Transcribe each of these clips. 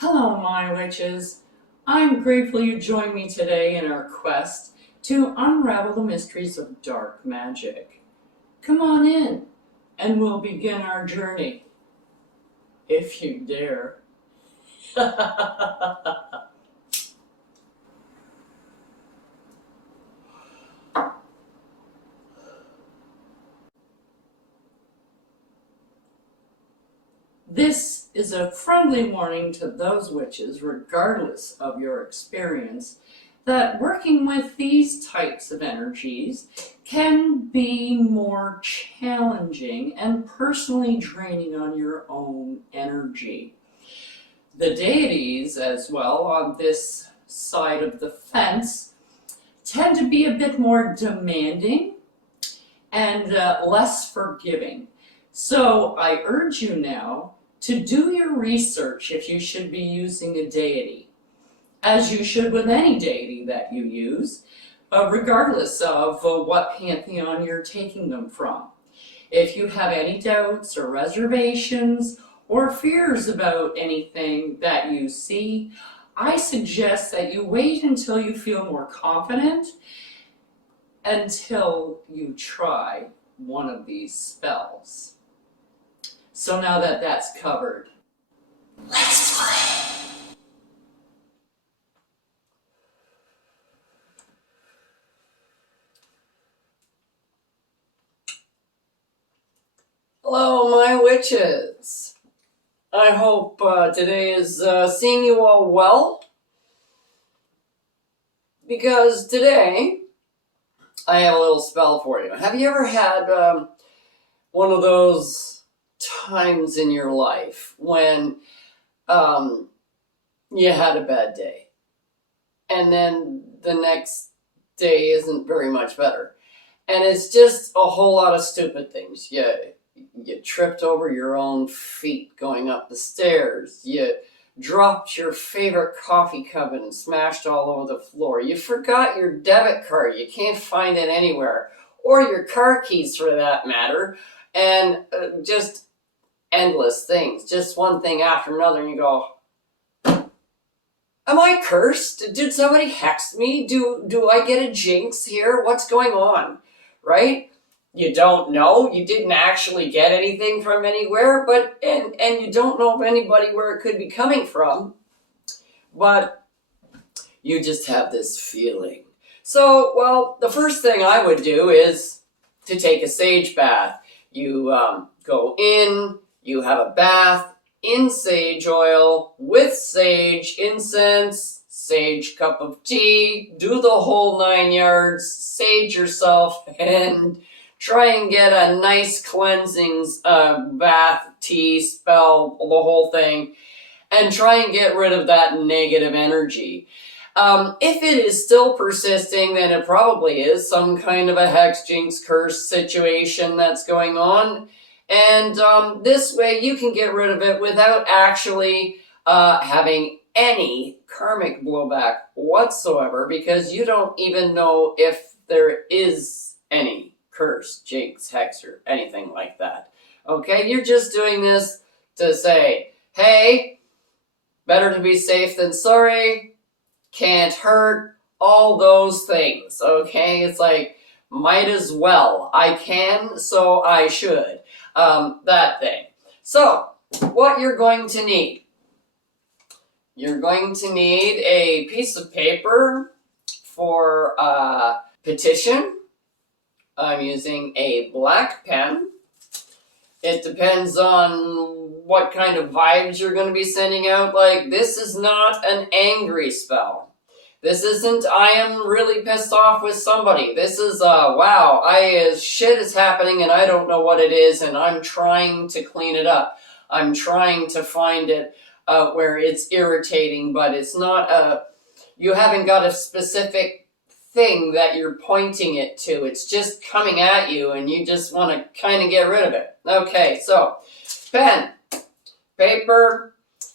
Hello, my witches. I'm grateful you joined me today in our quest to unravel the mysteries of dark magic. Come on in, and we'll begin our journey, if you dare. This is a friendly warning to those witches, regardless of your experience, that working with these types of energies can be more challenging and personally draining on your own energy. The deities, as well, on this side of the fence, tend to be a bit more demanding and less forgiving. So I urge you now to do your research if you should be using a deity, as you should with any deity that you use, regardless of what pantheon you're taking them from. If you have any doubts or reservations or fears about anything that you see, I suggest that you wait until you feel more confident until you try one of these spells. So now that that's covered, let's play. Hello, my witches. I hope today is seeing you all well, because today I have a little spell for you. Have you ever had one of those times in your life when you had a bad day and then the next day isn't very much better, and it's just a whole lot of stupid things? You tripped over your own feet going up the stairs. You dropped your favorite coffee cup and smashed all over the floor. You forgot your debit card. You can't find it anywhere. Or your car keys, for that matter. And just endless things. Just one thing after another. And you go, am I cursed? Did somebody hex me? Do I get a jinx here? What's going on? Right? You don't know. You didn't actually get anything from anywhere, but and you don't know of anybody where it could be coming from, but you just have this feeling. So, well, the first thing I would do is to take a sage bath. You go in, you have a bath in sage oil with sage, incense, sage cup of tea, do the whole 9 yards, sage yourself, and try and get a nice cleansing bath, tea, spell, the whole thing, and try and get rid of that negative energy. If it is still persisting, then it probably is some kind of a hex, jinx, curse situation that's going on. And this way you can get rid of it without actually having any karmic blowback whatsoever, because you don't even know if there is any curse, jinx, hex, or anything like that. Okay, you're just doing this to say, hey, better to be safe than sorry, can't hurt, all those things. Okay, it's like, might as well. I can, so I should. That thing. So, what you're going to need. You're going to need a piece of paper for petition. I'm using a black pen. It depends on what kind of vibes you're going to be sending out. Like, this is not an angry spell. This isn't, I am really pissed off with somebody. This is, wow, shit is happening and I don't know what it is, and I'm trying to clean it up. I'm trying to find it where it's irritating, but it's not you haven't got a specific thing that you're pointing it to. It's just coming at you and you just want to kind of get rid of it. Okay, so pen, paper,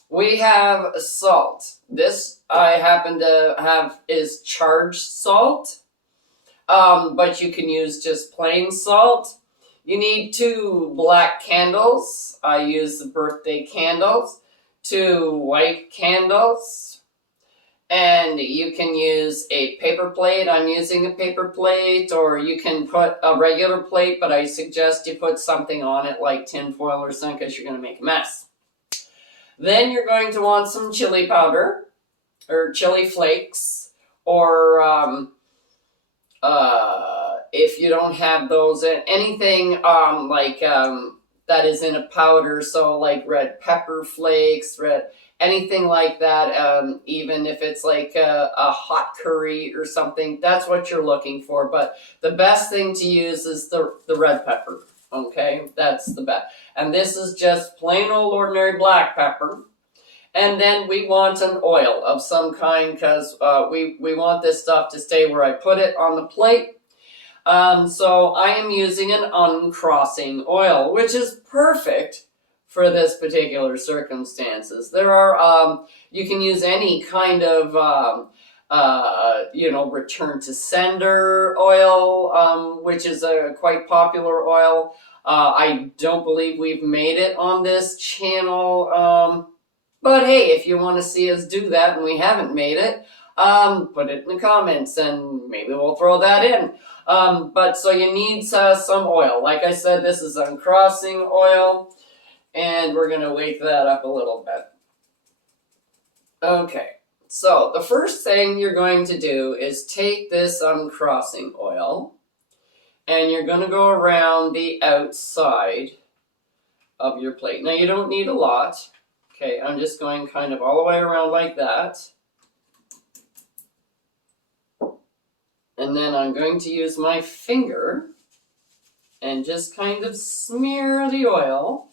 we have salt. This I happen to have is charged salt, but you can use just plain salt. You need 2 black candles. I use the birthday candles. 2 white candles, and you can use a paper plate. I'm using a paper plate, or you can put a regular plate, but I suggest you put something on it like tin foil or something because you're going to make a mess. Then you're going to want some chili powder or chili flakes, or if you don't have those, anything that is in a powder, so like red pepper flakes, anything like that, even if it's like a hot curry or something, that's what you're looking for. But the best thing to use is the red pepper, okay? That's the best. And this is just plain old ordinary black pepper. And then we want an oil of some kind, because we want this stuff to stay where I put it on the plate. So I am using an uncrossing oil, which is perfect for this particular circumstances. There are, you can use any kind of, return to sender oil, which is a quite popular oil. I don't believe we've made it on this channel, but hey, if you want to see us do that and we haven't made it, put it in the comments and maybe we'll throw that in. But so you need some oil. Like I said, this is uncrossing oil, and we're going to wake that up a little bit. Okay, so the first thing you're going to do is take this uncrossing oil, and you're going to go around the outside of your plate. Now, you don't need a lot. Okay, I'm just going kind of all the way around like that. And then I'm going to use my finger and just kind of smear the oil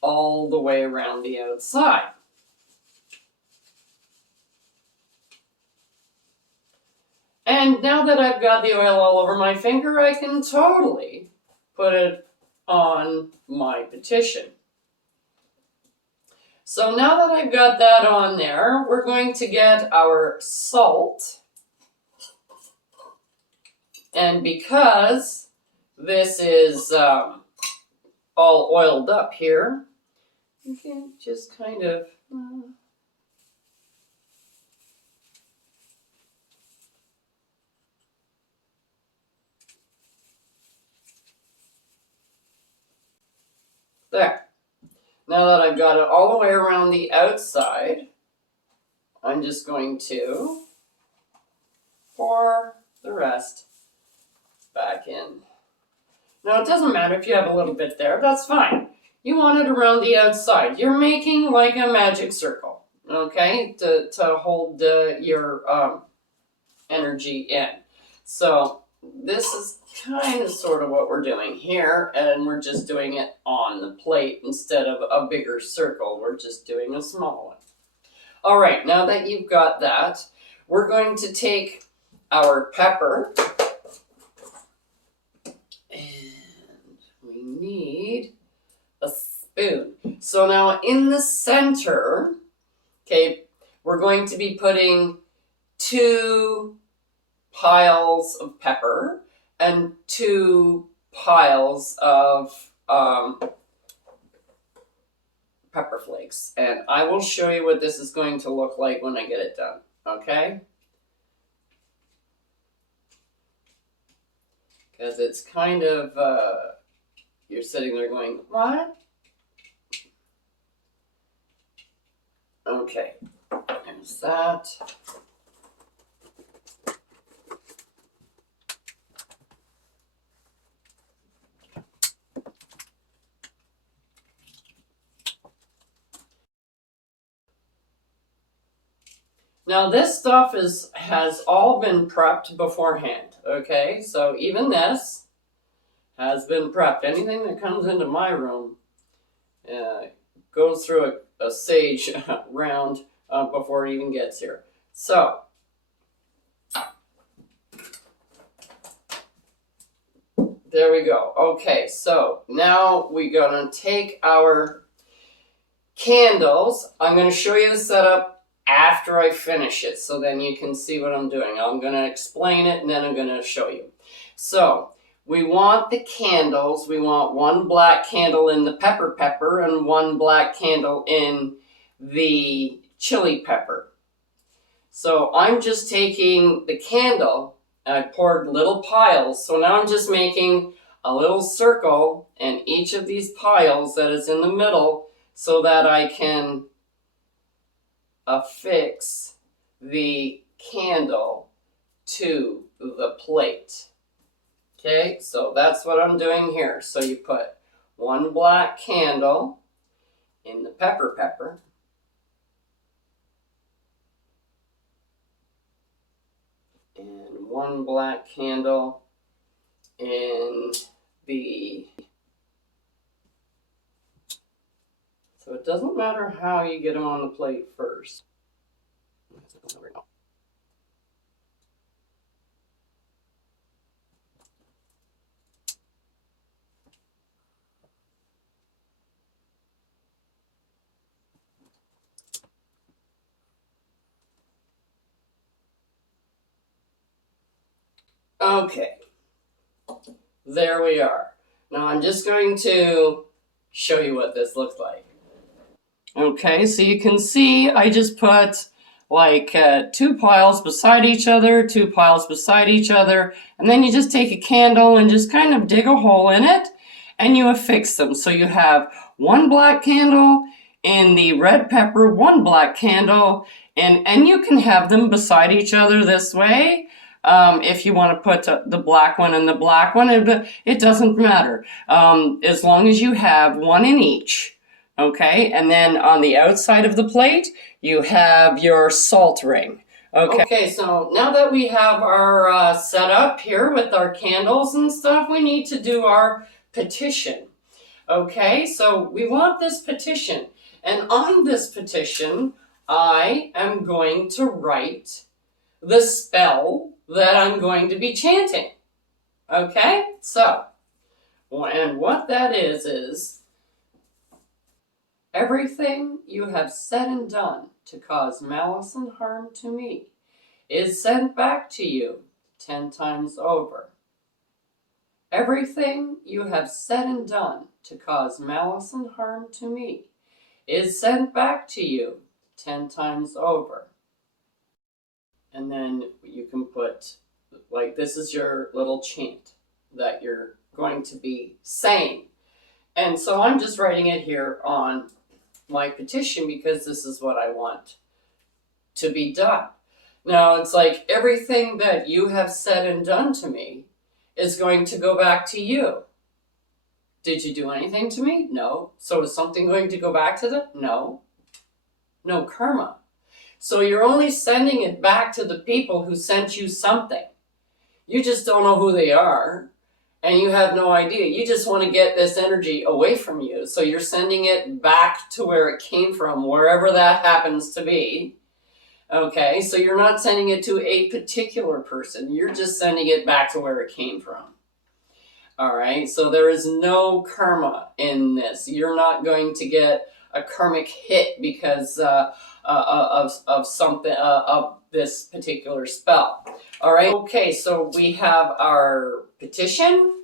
all the way around the outside. And now that I've got the oil all over my finger, I can totally put it on my petition. So now that I've got that on there, we're going to get our salt. And because this is all oiled up here, you can just kind of there. Now that I've got it all the way around the outside, I'm just going to pour the rest back in. Now, it doesn't matter if you have a little bit there, that's fine. You want it around the outside. You're making like a magic circle, okay, to hold your energy in. So this is kind of sort of what we're doing here, and we're just doing it on the plate instead of a bigger circle. We're just doing a small one. All right, now that you've got that, we're going to take our pepper, and we need a spoon. So now in the center, okay, we're going to be putting 2 piles of pepper and 2 piles of pepper flakes. And I will show you what this is going to look like when I get it done, okay? Because it's kind of, you're sitting there going, what? Okay, there's that. Now this stuff has all been prepped beforehand, okay? So even this has been prepped. Anything that comes into my room goes through a sage round before it even gets here. So there we go. Okay, so now we're gonna take our candles. I'm gonna show you the setup after I finish it, so then you can see what I'm doing. I'm going to explain it and then I'm going to show you. So we want the candles. We want one black candle in the pepper and one black candle in the chili pepper. So I'm just taking the candle and I poured little piles. So now I'm just making a little circle in each of these piles that is in the middle so that I can affix the candle to the plate. Okay, so that's what I'm doing here. So you put one black candle in the pepper, and one black candle in the... So it doesn't matter how you get them on the plate first. Okay, there we are. Now I'm just going to show you what this looks like. Okay, so you can see I just put like 2 piles beside each other, 2 piles beside each other, and then you just take a candle and just kind of dig a hole in it and you affix them. So you have one black candle in the red pepper, one black candle, and you can have them beside each other this way. If you want to put the black one and the black one, it doesn't matter. As long as you have one in each. Okay, and then on the outside of the plate, you have your salt ring. Okay, so now that we have our setup here with our candles and stuff, we need to do our petition. Okay, so we want this petition. And on this petition, I am going to write the spell that I'm going to be chanting. Okay, so, and what that is everything you have said and done to cause malice and harm to me is sent back to you 10 times over. Everything you have said and done to cause malice and harm to me is sent back to you 10 times over. And then you can put, like, this is your little chant that you're going to be saying. And so I'm just writing it here on my petition because this is what I want to be done. Now it's like everything that you have said and done to me is going to go back to you. Did you do anything to me? No. So is something going to go back to them? No. No karma. So you're only sending it back to the people who sent you something. You just don't know who they are. And you have no idea. You just want to get this energy away from you. So you're sending it back to where it came from, wherever that happens to be. Okay, so you're not sending it to a particular person. You're just sending it back to where it came from. All right, so there is no karma in this. You're not going to get a karmic hit because of something of this particular spell. All right. Okay, so we have our petition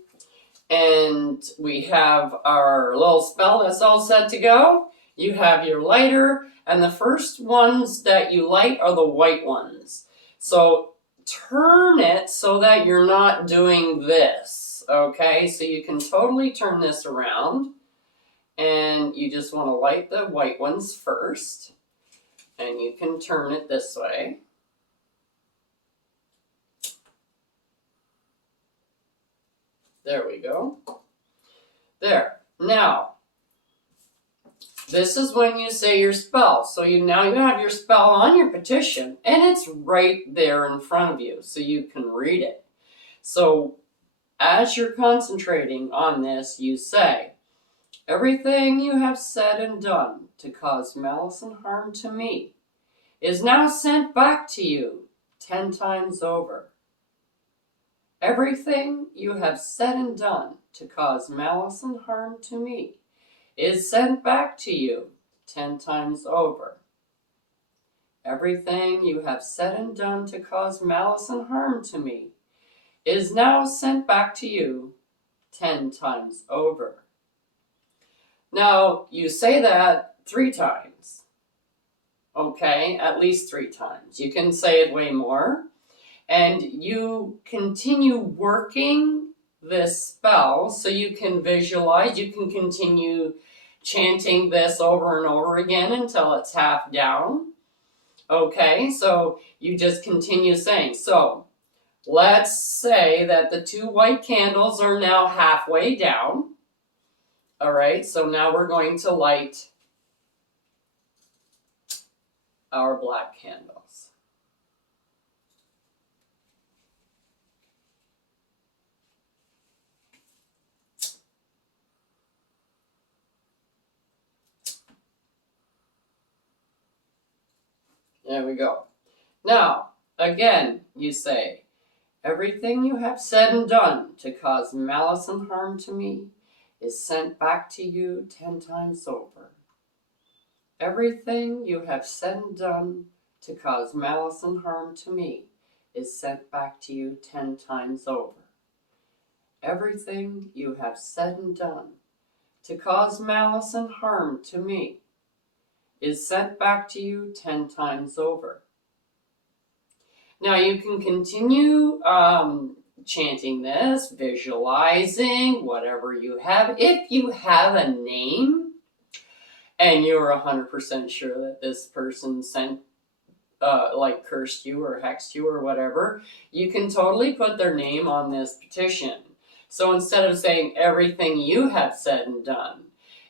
and we have our little spell that's all set to go. You have your lighter, and the first ones that you light are the white ones. So turn it so that you're not doing this. Okay, so you can totally turn this around, and you just want to light the white ones first, and you can turn it this way. There we go. There. Now, this is when you say your spell. So now you have your spell on your petition, and it's right there in front of you, so you can read it. So as you're concentrating on this, you say, everything you have said and done to cause malice and harm to me is now sent back to you 10 times over. Everything you have said and done to cause malice and harm to me is sent back to you 10 times over. Everything you have said and done to cause malice and harm to me is now sent back to you 10 times over. Now, you say that 3 times. Okay, at least 3 times. You can say it way more. And you continue working this spell so you can visualize. You can continue chanting this over and over again until it's half down. Okay, so you just continue saying. So let's say that the 2 white candles are now halfway down. All right, so now we're going to light our black candles. There we go. Now, again, you say, everything you have said and done to cause malice and harm to me is sent back to you 10 times over. Everything you have said and done to cause malice and harm to me is sent back to you 10 times over. Everything you have said and done to cause malice and harm to me is sent back to you 10 times over. Now you can continue chanting this, visualizing, whatever you have. If you have a name and you're 100% sure that this person sent, cursed you or hexed you or whatever, you can totally put their name on this petition. So instead of saying everything you have said and done,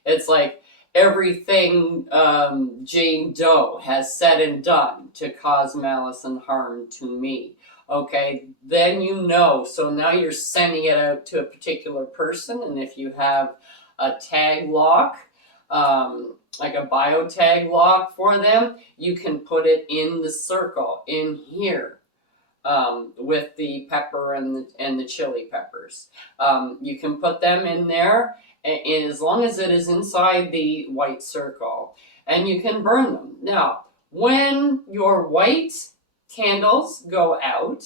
it's like everything Jane Doe has said and done to cause malice and harm to me. Okay, then you know. So now you're sending it out to a particular person, and if you have a tag lock, like a bio tag lock for them, you can put it in the circle in here with the pepper and the chili peppers. You can put them in there, and as long as it is inside the white circle, and you can burn them. Now, when your white candles go out,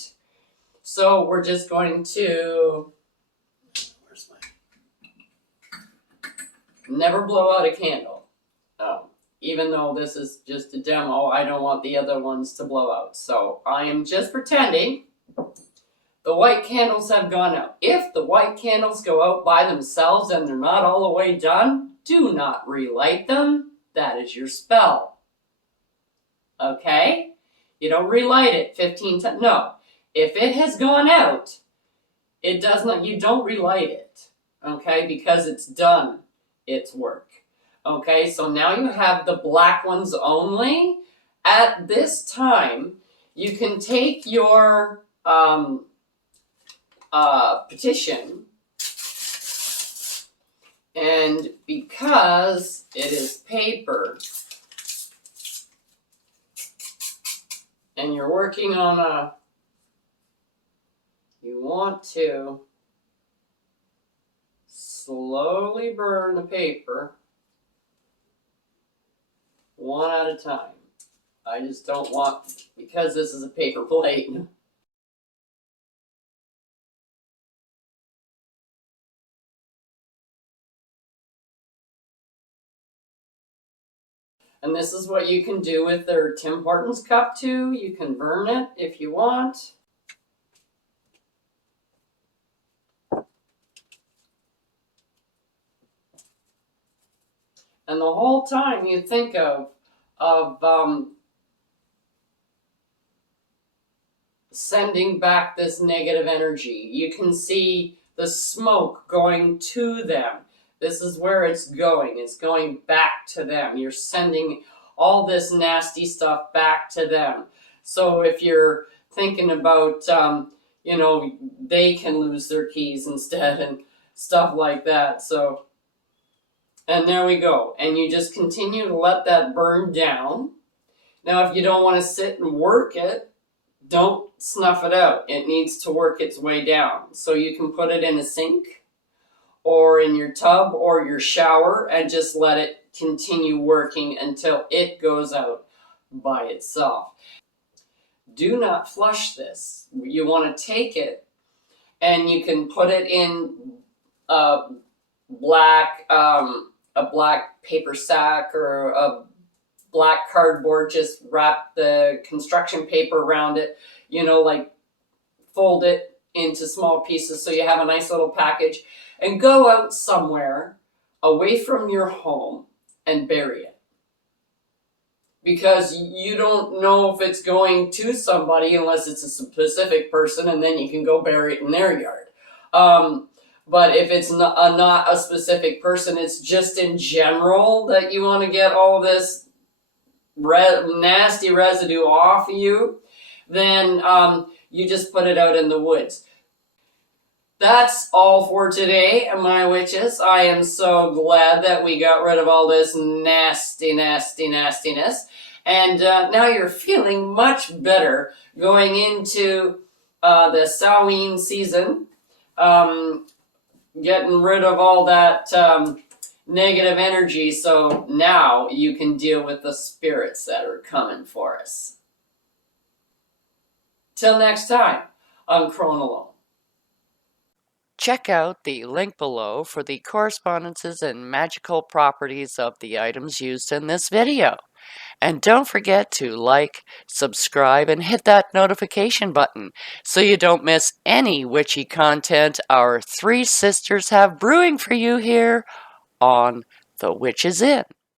so we're just going to, where's my, never blow out a candle. Even though this is just a demo, I don't want the other ones to blow out. So I am just pretending the white candles have gone out. If the white candles go out by themselves and they're not all the way done, do not relight them. That is your spell. Okay? You don't relight it 15 times. No. If it has gone out, it does not, you don't relight it. Okay? Because it's done its work. Okay? So now you have the black ones only. At this time, you can take your petition, and because it is paper and you're working on you want to slowly burn the paper one at a time. I just don't want, because this is a paper plate. And this is what you can do with their Tim Hortons cup too. You can burn it if you want. And the whole time you think of sending back this negative energy. You can see the smoke going to them. This is where it's going. It's going back to them. You're sending all this nasty stuff back to them. So if you're thinking about, they can lose their keys instead and stuff like that. So, and there we go. And you just continue to let that burn down. Now, if you don't want to sit and work it, don't snuff it out. It needs to work its way down. So you can put it in a sink or in your tub or your shower and just let it continue working until it goes out by itself. Do not flush this. You want to take it and you can put it in a black paper sack or a black cardboard. Just wrap the construction paper around it, like fold it into small pieces so you have a nice little package, and go out somewhere away from your home and bury it. Because you don't know if it's going to somebody unless it's a specific person, and then you can go bury it in their yard. But if it's not a specific person, it's just in general that you want to get all this nasty residue off of you, then you just put it out in the woods. That's all for today, my witches. I am so glad that we got rid of all this nastiness. And now you're feeling much better going into the Samhain season, getting rid of all that negative energy, so now you can deal with the spirits that are coming for us. Till next time on Chronalone. Check out the link below for the correspondences and magical properties of the items used in this video. And don't forget to like, subscribe, and hit that notification button so you don't miss any witchy content our three sisters have brewing for you here on The Witches Inn.